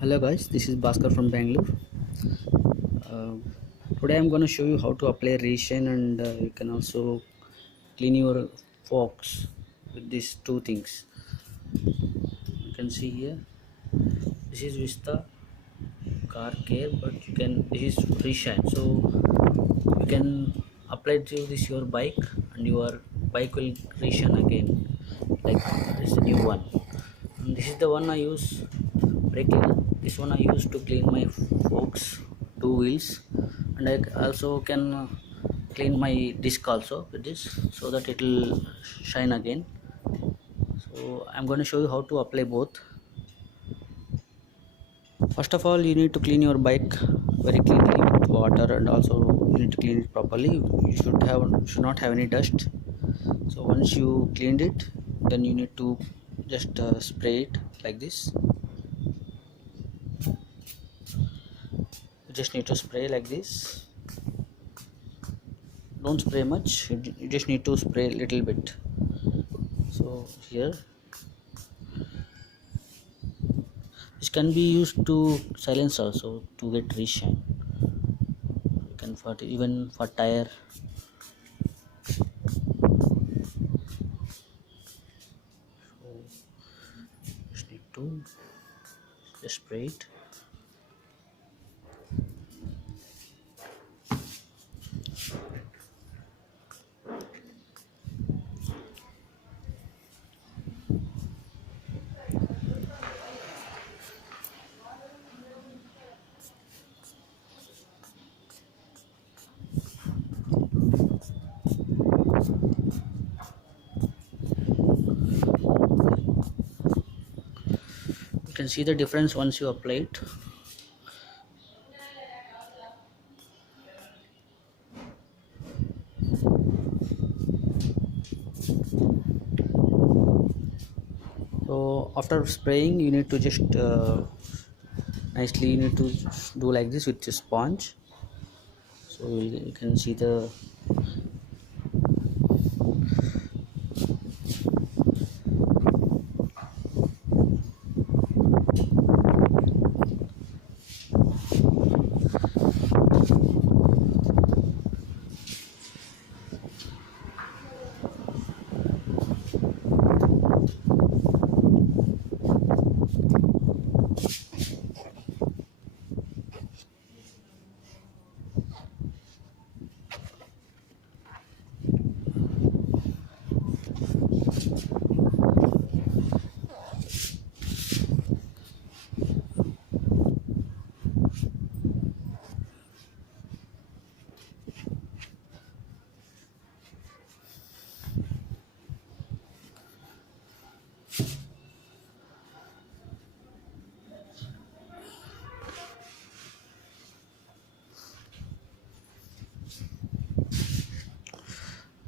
Hello guys, this is Bhaskar from Bangalore. Uh, Today I'm going to show you how to apply Reshine and you can also clean your forks with these two things. You can see here, this is Vista car care, but this is Reshine. So you can apply to this your bike and your bike will Reshine again, like this is a new one. And this is the one I use brake cleaner. This one I use to clean my forks, two wheels, and I also can clean my disc also with this so that it will shine again. So I'm going to show you how to apply both. First of all, you need to clean your bike very cleanly with water, and also you need to clean it properly. You should not have any dust. So once you cleaned it, then you need to just spray it like this. You just need to spray like this. Don't spray much, you just need to spray a little bit. So here, this can be used to silence also to get reshine. You can for even for tire. So just need to just spray it. You can see the difference once you apply it. So after spraying, you need to just nicely, you need to do like this with a sponge. So you can see the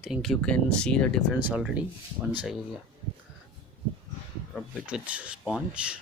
think you can see the difference already once I rub it with sponge.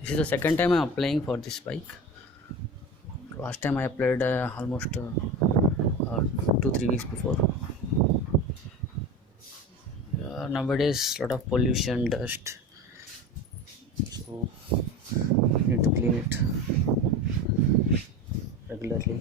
This is the second time I'm applying for this bike. Last time I applied almost 2-3 weeks before. Nowadays lot of pollution, dust, so you need to clean it regularly.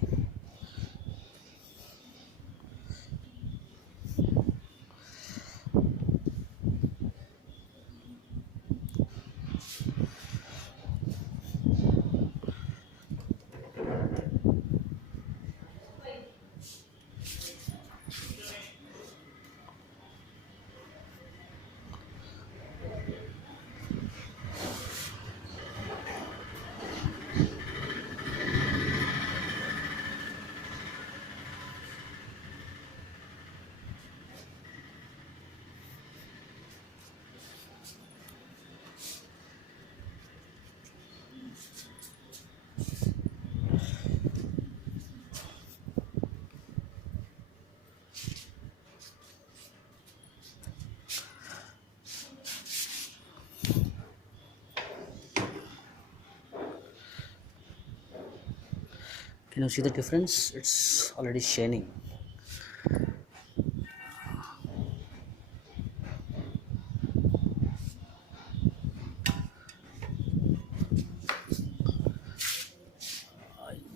Can you see the difference? It's already shining.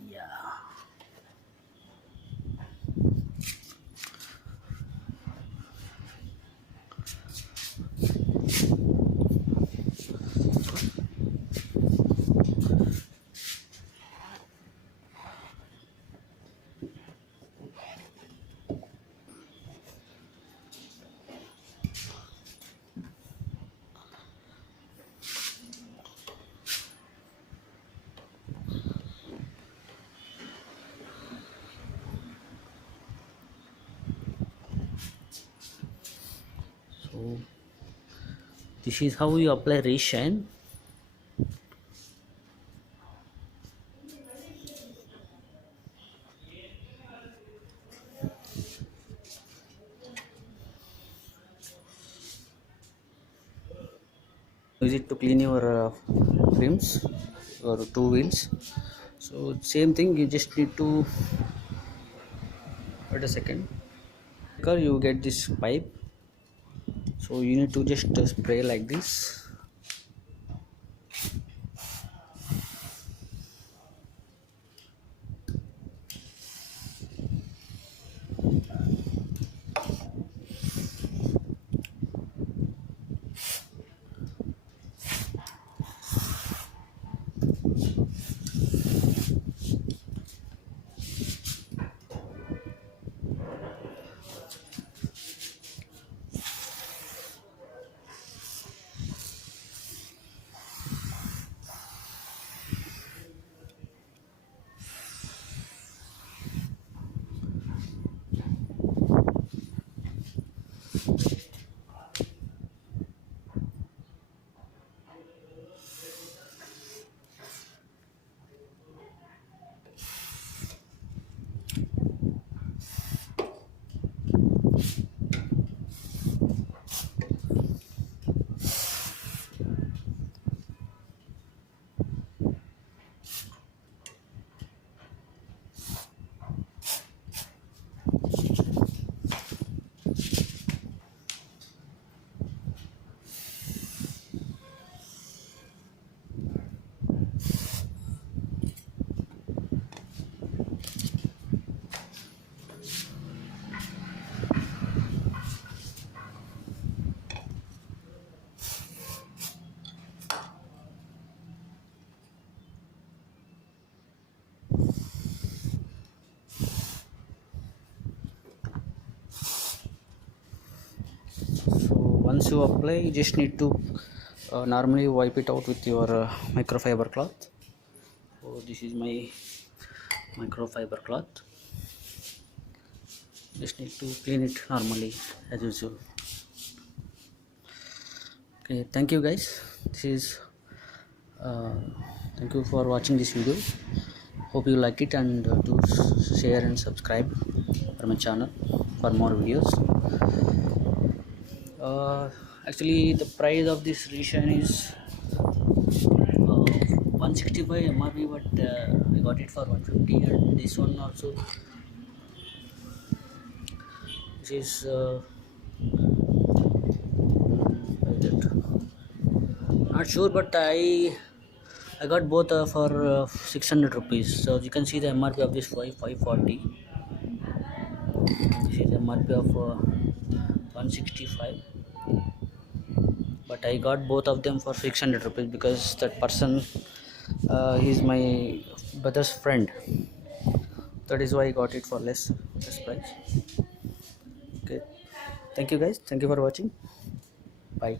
Yeah. So this is how you apply reshine. Use it to clean your rims or two wheels. So same thing, you just need to wait a second. Here you get this pipe, so you need to just spray like this. So once you apply, you just need to normally wipe it out with your microfiber cloth. So this is my microfiber cloth. Just need to clean it normally as usual. Okay, thank you guys. This is uh, thank you for watching this video. Hope you like it, and do share and subscribe for my channel for more videos. Actually, the price of this Reshine is 165 MRP, but I got it for 150, and this one also, which is not sure, but I got both for 600 rupees. So you can see the MRP of this 540. This is MRP of 165, but I got both of them for 600 rupees because that person is my brother's friend. That is why I got it for less price. Okay, thank you guys. Thank you for watching. Bye.